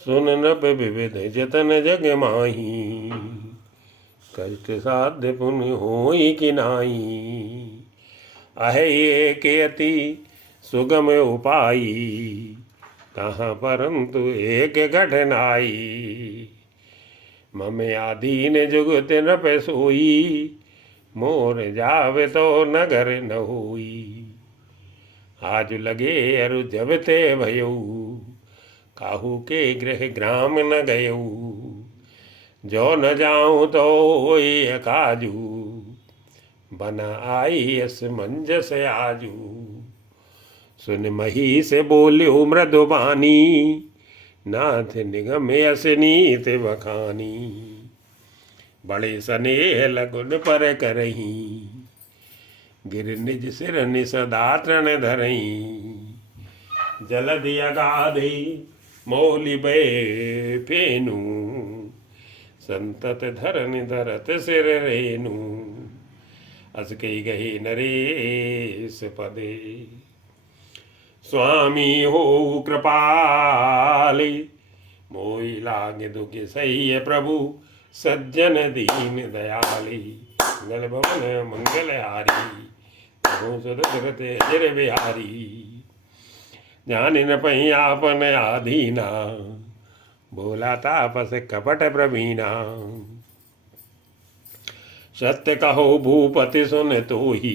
सुन नभ विविध जतन जग माही, कष्ट साध्य पुण्य होई कि नाही। आहे एक अति सुगम उपाई, कहाँ परंतु एक कठिनाई। मम आधीन जुगत नृप सोई, मोर जावे तो नगर न होई। आज लगे अरु जब ते भयो, काहू के गृह ग्राम न गयऊ। जो न जाऊं तो होई काजू, बना आई अस मंजस आजू। सुन मही से बोल्यो मृदुबानी, नाथ निगम अस नीत बखानी। बड़े स्नेह लगुन पर करही, गिर निज सिर निसदा तृण धरही। जलधि अगाधि मोली बे फेनु, संतत धरन धरत सिर रेनु। अस कही गही नरेश पदे, स्वामी हो कृपाले। मोहि लागे दुख सह्य प्रभु, सज्जन दीन दयाली। मंगल भवन मंगल हारी, प्रभु सुदृत अजर बिहारी। जान न पही आपन आधीना, बोला तापस कपट प्रवीणा। सत्य कहो भूपति सुन तोही,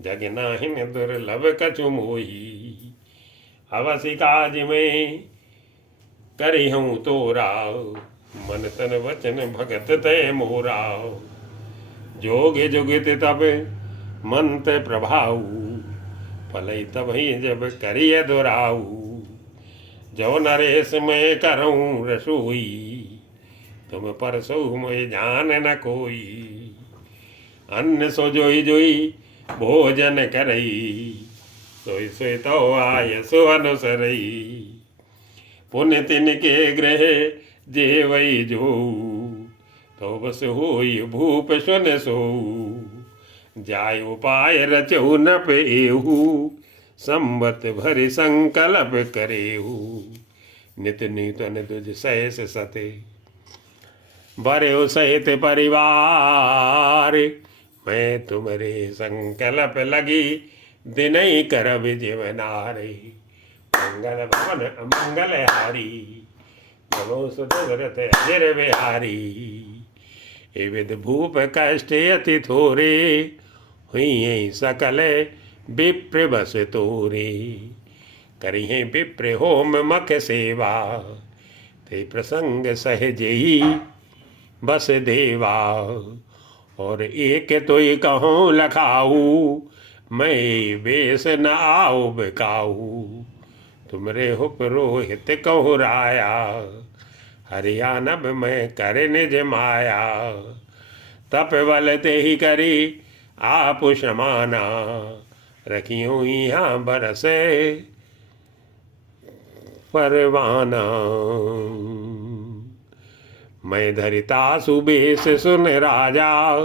जग नाहिन दुर्लभ कछु मोही। अवसि काज में करी हूँ तोरा, मन तन वचन भगत तय मोरा। जोग जुगित तब मंत प्रभाऊ, फलई तबहि जब करिय दुराऊ। जो नरेश मैं करऊँ रसोई, तुम परसो मैं जान न कोई। अन्न सो जोई जोई भोजन करई, सोई सोई तो आय सो अनुसरई। पुण्य तिनके गृह जेवई जो, तो बस होई भूप सुन सो। जाय उपाय रचऊ न पेहू, संबत भरि संकल्प करेहू। नित नूतन तुझ सहस सते, बरे सहित परिवार। मैं तुमरे संकल्प लगी, दिन ही करब जीवनारे। मंगल भवन मंगल हारी, नमो सुदृत अजर बिहारी। ए विद भूप कष्ट अति थोरे, हुई सकल विप्र बस तोरे। करिहे विप्र होम मख सेवा, ते प्रसंग सहज ही बस देवा। और एक तो कहूँ लखाऊ, मैं बेस न आओ बिकाऊ। तुमरे हुपरोहित कहु राया, हरियाणब में कर निज माया। तप बल ते ही करी आप समाना, रखियो यहाँ बरसे परवाना। मैं धरिता सुबेश सुन राजा,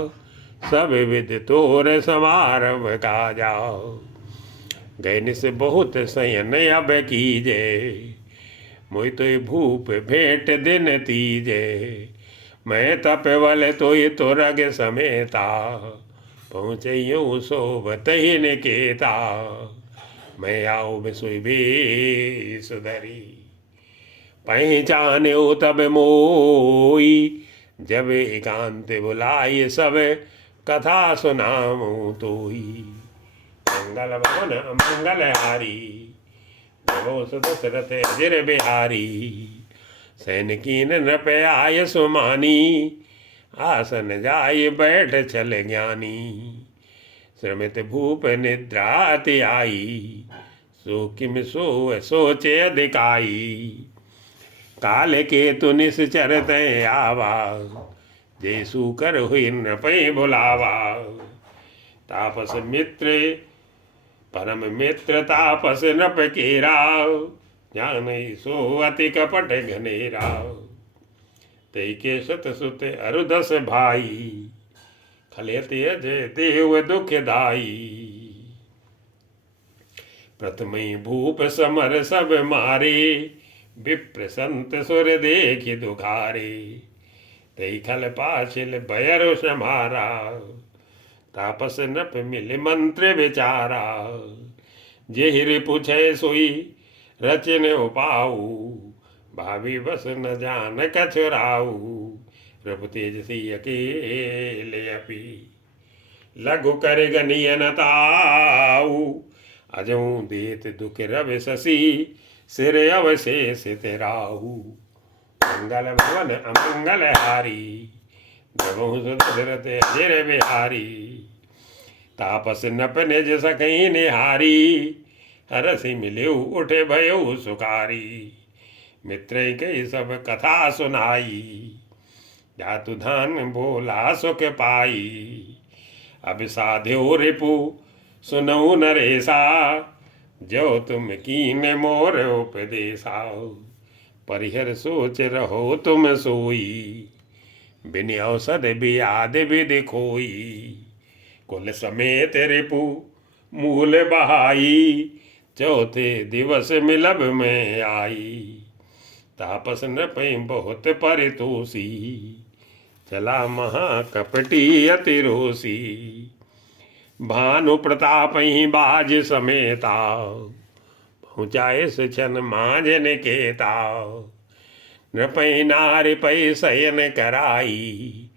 सब विद तोर समारंभ काजा। गैन से बहुत सयन अब कीजे, मोहि तो भूप भेंट दिन तीजे। मैं तपवल तो तुरग समेता, पहुँचयूँ सोबत ही निकेता। मैं आओ बिसुई भी सुधरी, पहचाने तब मोई। जब एकांत बुलाई सब, कथा सुनाऊँ तोई। मंगल भवन मंगल हारी, नमो सुदशरथ अजर बिहारी। सैनिकीन नृप आय सुमानी, आसन जाय बैठ चल ज्ञानी। श्रमित भूप निद्राति आई, सो किम सो सोचे अधिकाई। काल के तु निश्चर तय आवा, जैसु कर हुई नृपय भुलावा। तापस मित्र परम मित्र तापस नृप केरा, जान सो अति कपट घनेरा। तय के सत सुत अरुदस भाई, खलेति अजय देव दुखदाई। प्रथमई भूप समर सब मारे, विप्र संत सुर देखि दुखारे, तई खल पाशिल भयरु समारा, तापस नृप मिल मंत्र विचारा, जेहि रिपुछै सोई रचन उपाऊ, भावी बस न जान कछुराऊ, प्रभु तेज सी अकेले अपी, लघु कर गनियन ताऊ, अजऊ देत दुख रवि शशि, सिर अवशेष तेराहू, मंगल भवन अमंगल हारी, जबहु सुदशरथ अजर बिहारी, तापस नप निज सकई निहारी, हरसि मिल्यु उठे भयउ सुखारी, मित्र कई सब कथा सुनाई, जातु धन बोला सुख पाई, अब साध्यो रिपु सुनऊ नरेसा, जो तुम कीन मोर उपदेशा, परिहर सोच रहो तुम सोई, बिन औषध बियाद विधि खोई, कुल समेत रिपु मूल बहाई, चौथे दिवस मिलब में आई, तापस नृपै बहुत परितोषी, चला महाकपटी अति रोषी, भानु प्रताप ही बाज समेता, पहुँचाए सुचन मांझ निकेता, नृपै नारि पै शयन कराई,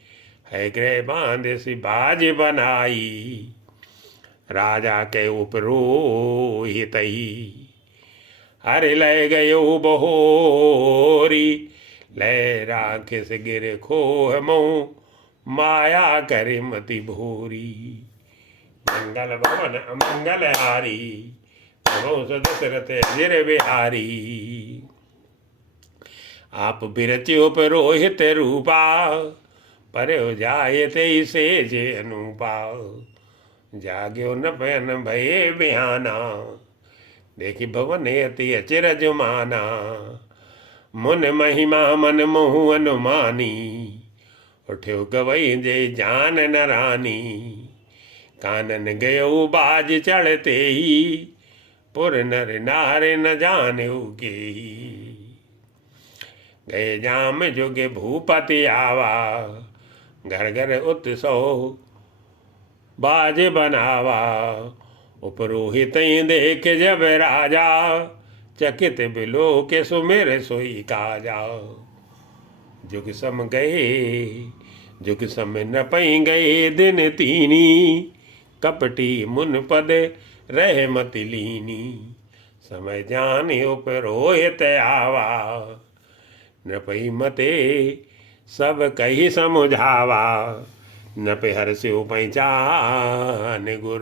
है गृह बांध सी बाज बनाई, राजा के उपरोहित ही, हरि लय गयो बहोरी, लय राखिस गिर खोह मऊ, माया करे मति भोरी, मंगल भवन अमंगल हारी, प्रभु दशरथ अजर बिहारी, आप बिरच्यो पुरोहित रूपा, पर जायते सेज अनुपा, जाग्यो न पयन भये बिहाना, देखि भवन अति अचिरज माना, मुन महिमा मन मोहु अनुमानी, उठ्यो गवई जय जान न रानी, कानन गयो बाज चढ़ते ही, पुर नर नारे न जान्यो के, गए जाम जुग भूपति आवा, घर घर उत्सव बाज बनावा, उपरोहित देख जब राजा, चकित बिलो के सुमेर सोई काजा, जुग सम गए जुग सम न पई गए दिन तीनी, कपटी मुन पद रह मति लीनी, समय जान उपरोहित आवा, नृपै मते सब कही समुझावा, नृप हर्षियो पहचान गुर,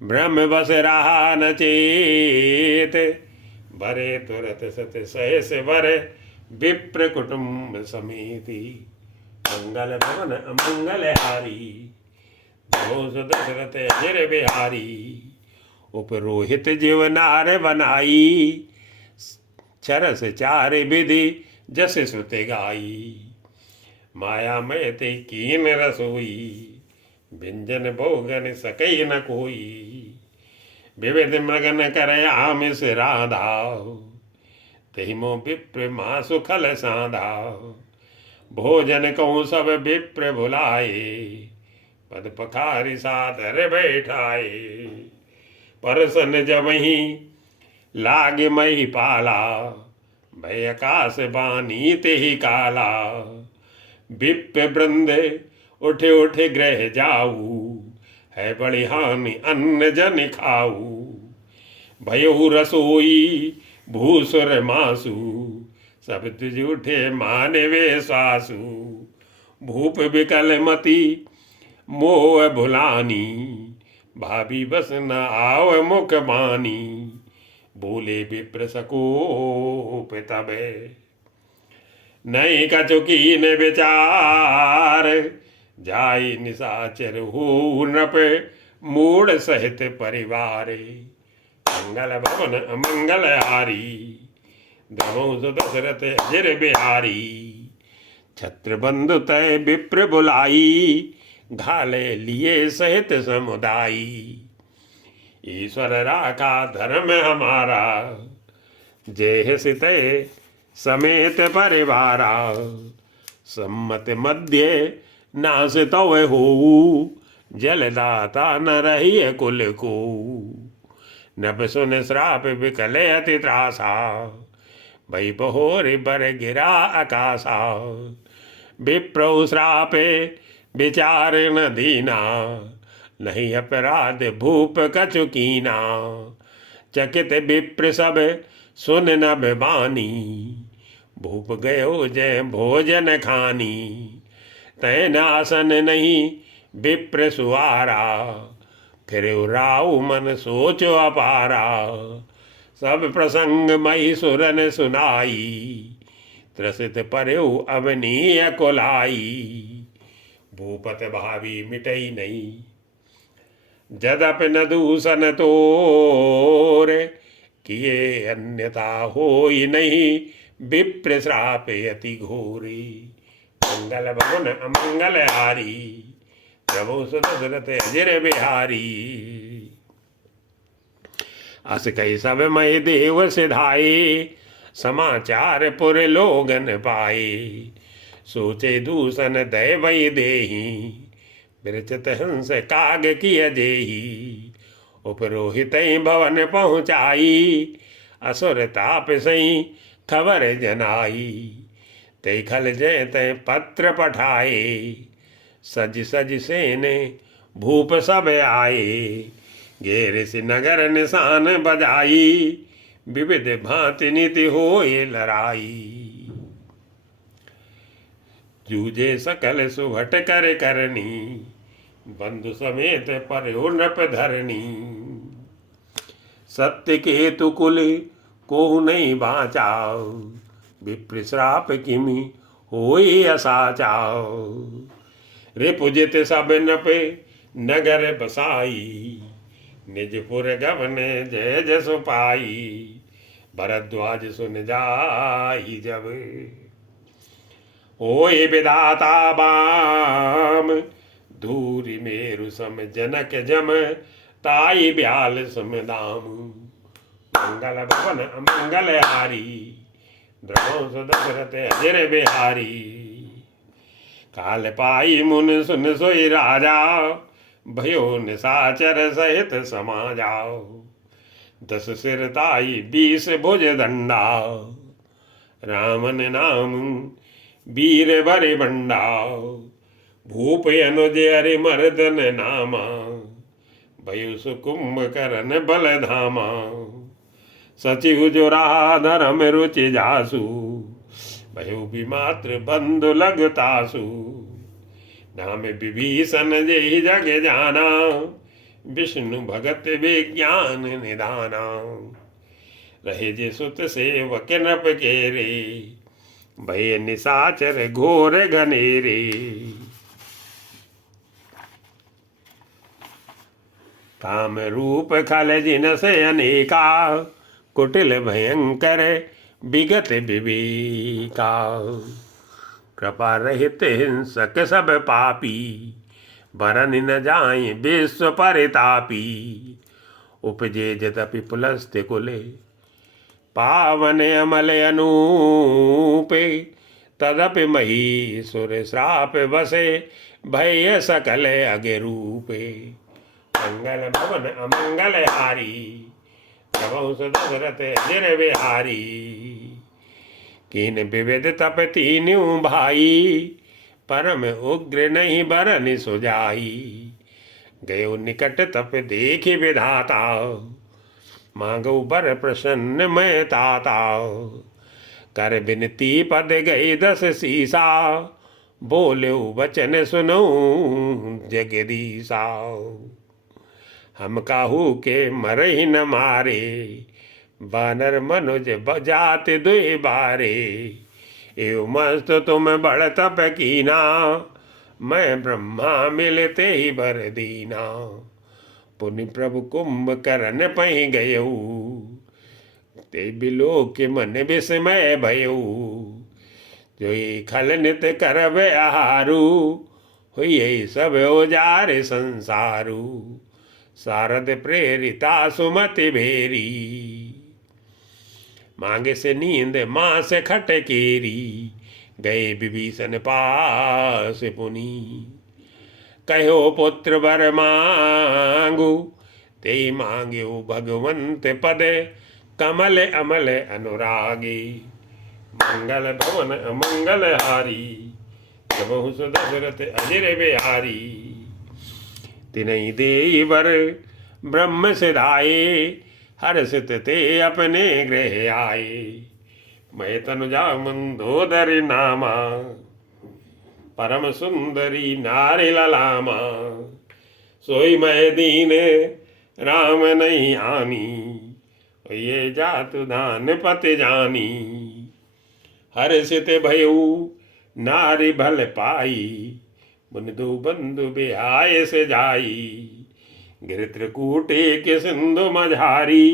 ब्रह्म बस रहा न चेत, भरे तुरत सत सहस भरे, विप्र कुटुंब समेति, मंगल भवन अमंगल हारी, दशरथ अजर बिहारी, उपरोहित जीव नार बनाई, चरस चार विधि जस सुत गाई, माया में ते कीन रसोई, व्यंजन भोगन सकई न कोई, विविध मगन कर आमिष राधा, तहि मो विप्र मासु खल साधा, भोजन कहूँ सब विप्र भुलाए, पद पखारि सादर बैठाए, परसन जबहि लागे मही पाला, भय आकाश बानी तेहि काला, विप्र वृंद उठे उठे ग्रह जाऊ, है बड़ी हानि अन्न जन खाऊ, भयउ रसोई भूसुर मासु, सब तुझ उठे मानवे सासु, भूप विकल मति मोह भुलानी, भाभी बस न आव मुख बानी, बोले विप्र सकोप तबे, नहीं कचुकी ने विचार, जाई निशाचर हो नृप मूढ़ सहित परिवारे, मंगल भवन अमंगल हारी, दमोस दशरथ अजर बिहारी, छत्र बंधु तय विप्र बुलाई, घाले लिए सहित समुदायी, ईश्वर राखा धर्म हमारा, जेह सिते समेत परिवारा, सम्मत मध्य नास तव हो, जलदाता न रही कुल को। नभ सुन श्राप विकले अति त्रासा, भई बहोर बर गिरा आकाशा। विप्रौ श्रापे विचार न दीना, नहीं अपराध भूप कछु कीना। चकित विप्र सब सुन नभ बानी, भूप गयो जय भोजन खानी। तैन आसन नहीं विप्र सुआरा, फिर राउ मन सोचो अपारा। सब प्रसंग मई सुरन सुनाई, त्रसित पर्यो अवनीय कोलाई। भूपत भावी मिटई नहीं, जदप न दूषण तोर। किए अन्यथा होई नहीं, विप्र श्राप अति घोरी। मंगल भवन अमंगल हारी, प्रभु सुदशरथ अजर बिहारी। अस कई सब मय देव सिधाए, समाचार पुर लोगन पाए। सोचे दूषण दैवई देही, विरचित हंस काग किय जेही। उपरोहित भवन पहुँचाई, असुर ताप सई खबर जनाई। ते खल जय तय पत्र पठाए, सज सज सेने भूप सब आए। घेर से नगर निशान बजाई, विविध भांति नीति होए लड़ाई। जूझे सकल सुभट कर करनी, बंधु समेत पर्यो नृप धरणी। सत्य केतु कुल को नहीं बाँचाओ, विप्र श्राप किमि होई असाचाओ। रिपुजित सब नप नगर बसाई, निजपुर गवन जय जसु पाई। भरद्वाज सुन जाई जब, होए विधाता बाम। दूरी मेरु सम जनक जम, ताई ब्याल सम दाम। मंगल भवन अमंगल हारी, द्रवो दशरथ अजर बिहारी। काल पाई मुन सुन सोई राजा, भयो निशाचर सहित समाजाओ। 10 सिर ताई 20 भुज दंडा, रामन नाम वीर बर बंडा। भूप अनुज हरि मर्दन नामा, भयो सुकुंभ करन बल धामा। सचिव जो रहा धर्म रुचि जासु, भयो विमात्र बंधु लगतासु। नाम विभीषण जेहि जग जाना, विष्णु भगत विज्ञान निधाना। रहे जे सुत सेवक नृप केरे, भय निशाचर घोर घनेरे। काम रूप खल जिन से अनेका, कुटिल भयंकर विगत विवेका। कृपा रहित हिंसक सब पापी, भरन न जाए विश्व परितापी। उपजे जदपि पुलस्त्य कुले, पावन अमल अनूपे। तदपि महीसुर श्राप बसे, भय सकल अगे रूपे। मंगल भवन अमंगल हारी, प्रभु दशरथ अजर बिहारी। किन विविध तप तीन्यू भाई, परम उग्र नहीं बरन सुजाई। गयो निकट तप देखि विधाता, मांगो बर प्रसन्न मैं ताता। कर बिनती पद गई 10 सीसा, बोलो वचन सुनो जगदीशा। हम काहू के मरहि न मारे, बानर मनुज जात दुई बारे। एव मस्त तुम बड़ तप कीना, मैं ब्रह्मा मिलते ही बर दीना। पुनि प्रभु कुंभ करन पहि गयऊ, ते बिलो के मन विस्मय भयऊ। जो खल नित करब आहारू, हुई सब औजार संसारू। सारद प्रेरिता सुमति भेरी, मांगे से नींद माँ से खट केरी, गए विभीषण पास पुनी। कहो पुत्र वर मांगू, ते मांग्यो भगवंत पद, कमल अमल अनुरागी। मंगल भवन अमंगल हारी, जबहु दशरथ अजर बिहारी। तिनहि देई वर ब्रह्म सिधाए, हर्षित ते अपने गृह आए। मैं तनुजा मंदोदरी नामा, परम सुंदरी नारी ललामा। सोई मैं दीन राम नहीं आनी, ये जातु धान पति जानी। हर्षित भयऊ नारी भल पाई, मुनिदु बंधु बिहाय से जाई। गिरत्रकूटे के सिंधु मझारी,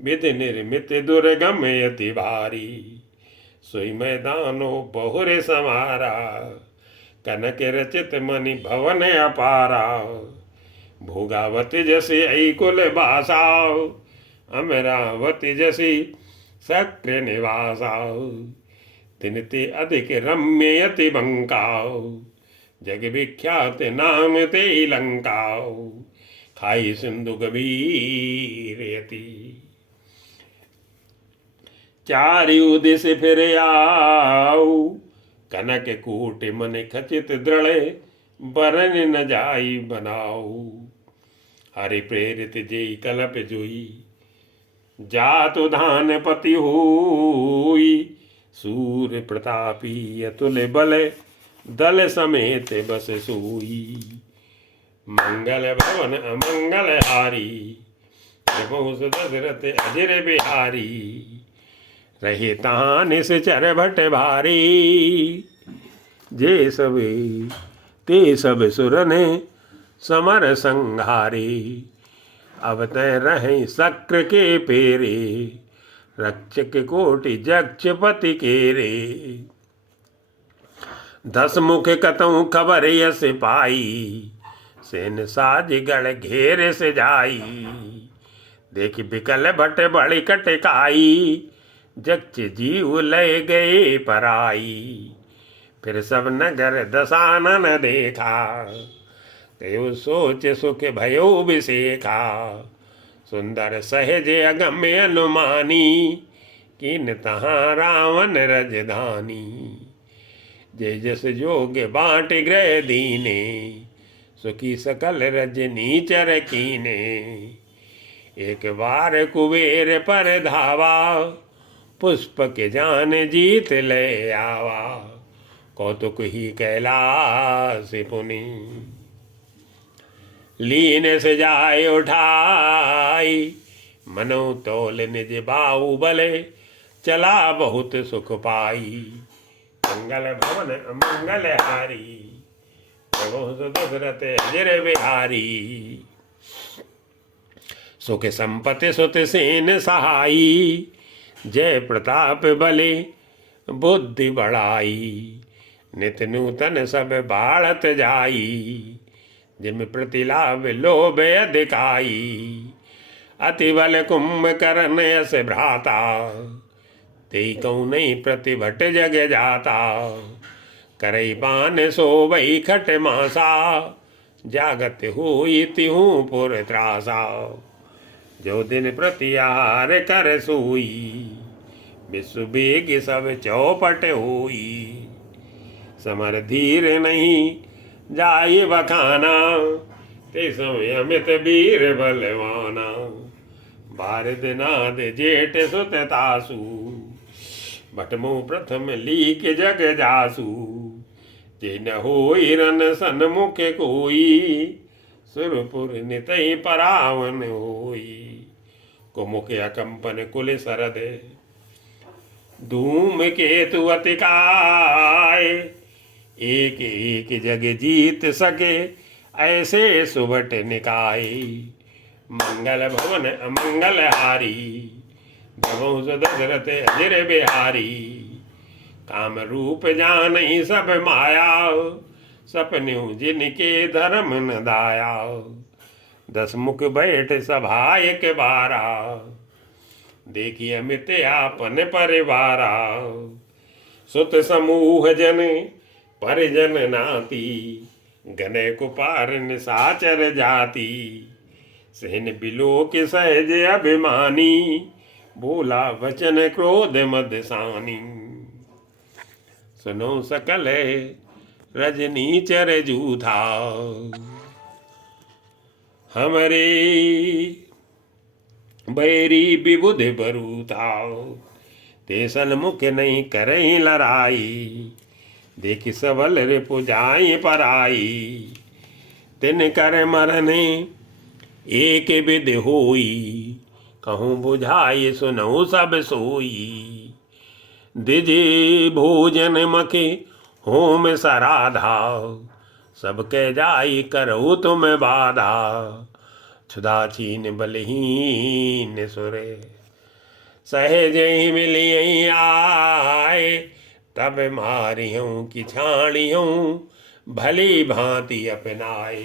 विधि निर्मित दुर्गम अति भारी। सोई मैदानो बहुरे समारा, कनक रचित मणि भवन अपारा। भोगावती जसी ऐकुल बासा, अमरावती जसी सक्र निवासा। तिनते अधिक रम्य अति बंका, जग विख्यात नाम ते लंका। खाई सिंधु गभीर यति, चारियु दिश फिर आऊ। कनक कूट मन खचित दृढ़, बरन न जाई बनाऊ। हरि प्रेरित जेई कलप जोई, जातु धान पति हुई। सूर्य प्रतापी अतुल बल, दल समेत बस सोई। मंगल भवन अमंगल हारी, जबहु दशरथ अजर बिहारी। रहे तान से चर भट भारी, जे सबे ते सब सुरन समर संहारी। अब तय रहे शक्र के पेरे, रक्षक कोटि जक्षपति केरे। 10 मुख कतहु खबर यस पाई, सेन साज गढ़ घेर से जाई। देखी बिकल भट बड़ी कटकाई, जक्ष जीव लय गए पराई। फिर सब नगर दसानन देखा, कयो सोच सुख भयो विसेखा। सुंदर सहज अगम्य अनुमानी, किन तहाँ रावण रजधानी। जय जस जोग बाट ग्रह दीने, सुखी सकल रजनी चर कीने। एक बार कुबेर पर धावा, पुष्प के जान जीत ले आवा। कौतुक ही कैलाश पुनि, लीन से जाय उठाई। मनो तोल निज बाहु बले, चला बहुत सुख पाई। मंगल भवन अमंगल हारी, प्रभु दशरथ अजर बिहारी। सुख संपत्ति सुत सेन सहाई, जय प्रताप बले बुद्धि बढ़ाई। नित नूतन सब बाढ़त जाई, जिम प्रतिलाभ लोभ अधिकाई। अति बल कुंभकर्ण यस भ्राता, ते कौ नहीं प्रतिभट जग जाता। करई पान सोबई खट मासा, जागत हुई तिहु पुर त्रासा। जो दिन प्रति आहार कर सोई, विश्व बेग सब चौपट होई। समर धीर नहीं जाय बखाना, ते समय अमित वीर बलवाना। भारत नाद जेठ सुत तासु, भटमु प्रथम लीक जग जासु। जे न होई रन सन्मुख कोई, सुरपुर नितई परावन होई। कुमुख अकंपन कुल सरद, धूम केतु अतिकाय। एक एक जग जीत सके, ऐसे सुभट निकाय। मंगल भवन अमंगल हारी, जबहु दशरथ अजर बिहारी। काम रूप जानहि सब माया, सपन्यु जिनके धर्म न दाया। 10 मुख बैठ सभा एक बारा, देखी अमित आपन परिवारा, सुत समूह जन परिजन नाती, गने कुपार निशाचर जाति, सहन बिलो के सहज अभिमानी, बोला वचन क्रोध मद सानी। सुनो सकल रजनी चर जूथा, हमरे बैरी विबुध बरूथा, ते सन्मुख नहीं करई लड़ाई, देखि सबल रे पुजाई पराई, तिन कर मरने एक विध होई, कहूँ बुझाई सुनऊ सब सोई। दिजे भोजन मखे होम सराधा, सबके जाई करो तुम बाधा, क्षुधा छीन बलहीन सुरे, सहज ही मिलिय आए, तब मारियों की छाणियों, भली भांति अपनाए।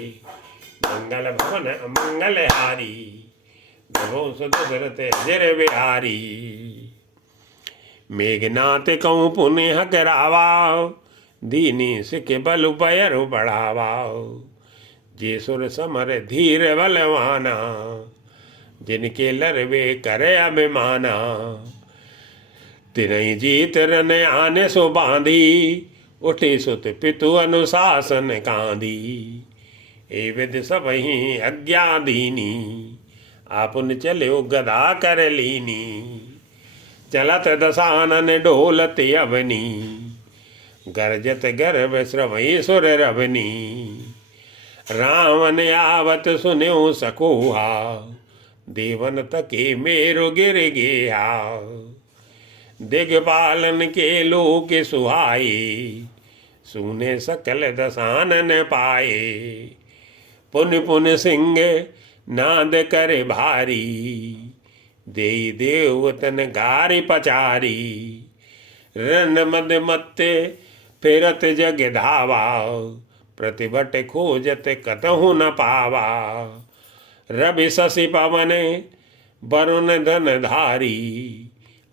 मंगल भवन अमंगल हारी, प्रभु सुदृत अजर बिहारी, मेघनाथ कहूँ पुण्य करावा, दीनी सिख बल पैर बढ़ावा, जे सुर समर धीर बलवाना, जिनके लरवे करे अभिमाना, तिरई जीत रन आने सो बांधी, उठे सुत पितु अनुशासन कांधी, ए विद सब ही अज्ञा दीनी, आपुन चलो गदा कर लीनी, चलत दसानन ढोलत अवनी, गरजत गर्भ श्रवई सुर रवनी, रावण आवत सुन्यो सकोहा, देवन तके मेरो गिर गेहा, दिग्पालन के लोक सुहाए, सुने सकल दसानन पाए, पुन पुन सिंह नाद करे भारी, दे देवतन गारी पचारी, रन मद मत्ते फिरत जग धावा, प्रतिभट खोजत कतहु न पावा, रवि शशि पवन वरुण धन धारी,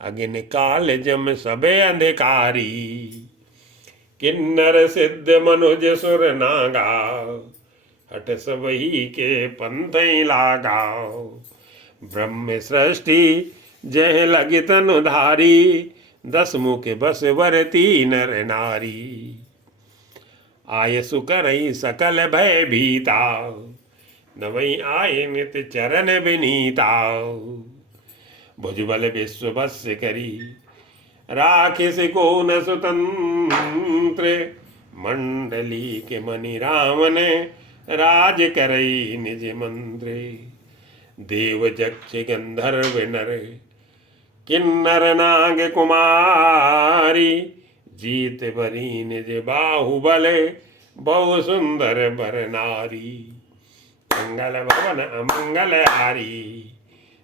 अगिन काल जम सबे अंधकारी, किन्नर सिद्ध मनुज सुर नागा, हट सबही के पंथ लागा, ब्रह्म सृष्टि जय लगी तनु धारी, दस मुख बस वरती नर नारी, आय सुकरई सकल भय भीता, नवई आय नित चरण विनीता, भुजबल विश्व भस्य करी, राखिस को न स्वतंत्र, मंडली के मणि रावण राज करई निज मंत्र, देव जक्ष गंधर्व नर, किन्नर नाग कुमारी, जीत बरी निज बाहुबल, बहु सुंदर बर नारी, मंगल भवन अमंगल हारी,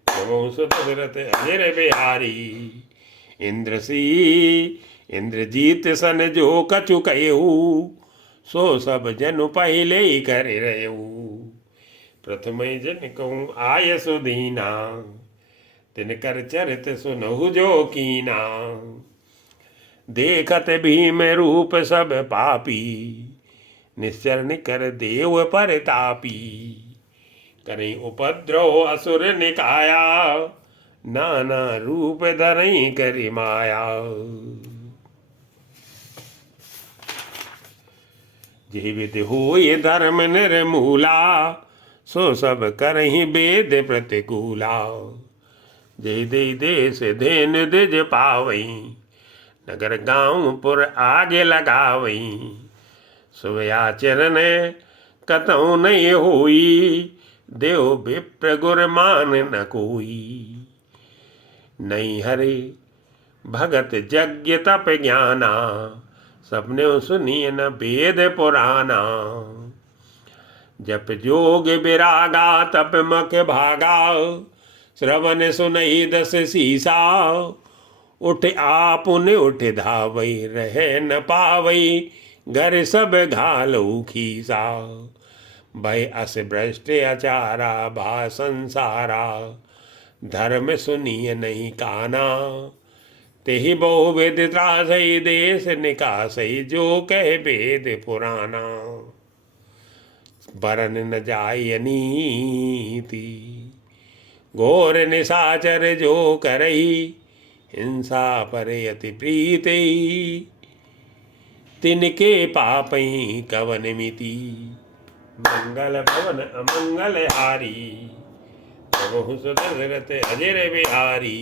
प्रभु सुदृत अजर बिहारी, इंद्रजीत सन जो कछु कहू, सो सब जनु पहले ही कर रहू, प्रथम जन कहूँ आय सुदीना, तिन कर चरित सुनहु जो कीना, देखत भीम रूप सब पापी, निश्चर कर देव परतापी, करें उपद्रव असुर निकाया, नाना रूप धरई करि माया, जीवित होय धर्म निर्मूला, सो सब करहि वेद प्रतिकूला, जय दे देश धेन दिज पावई, नगर गाँव पुर आगे लगावई, सुव्याचरण कतौ नहीं होई, देव विप्र गुर मान न कोई, नहीं हरे भगत यज्ञ तप ज्ञाना, सबने सुनिए न वेद पुराना, जप जोग विरागा तप मख भागा, श्रवण सुनई दस सीसा, उठ आपुन उठ धावई रह न पावई, घर सब घालऊ खीसा, भय अस भ्रष्ट अचारा भा संसारा, धर्म सुनिय नहीं काना। तेहि बहु वेद त्रासई देश निकासई जो कह वेद पुराना। बरन न जाय नीति घोर निशाचर जो करही। हिंसा पर अति प्रीति तिनके पापई कवन मिति। मंगल भवन अमंगल हारी। प्रभु सुदशरथ अजर बिहारी।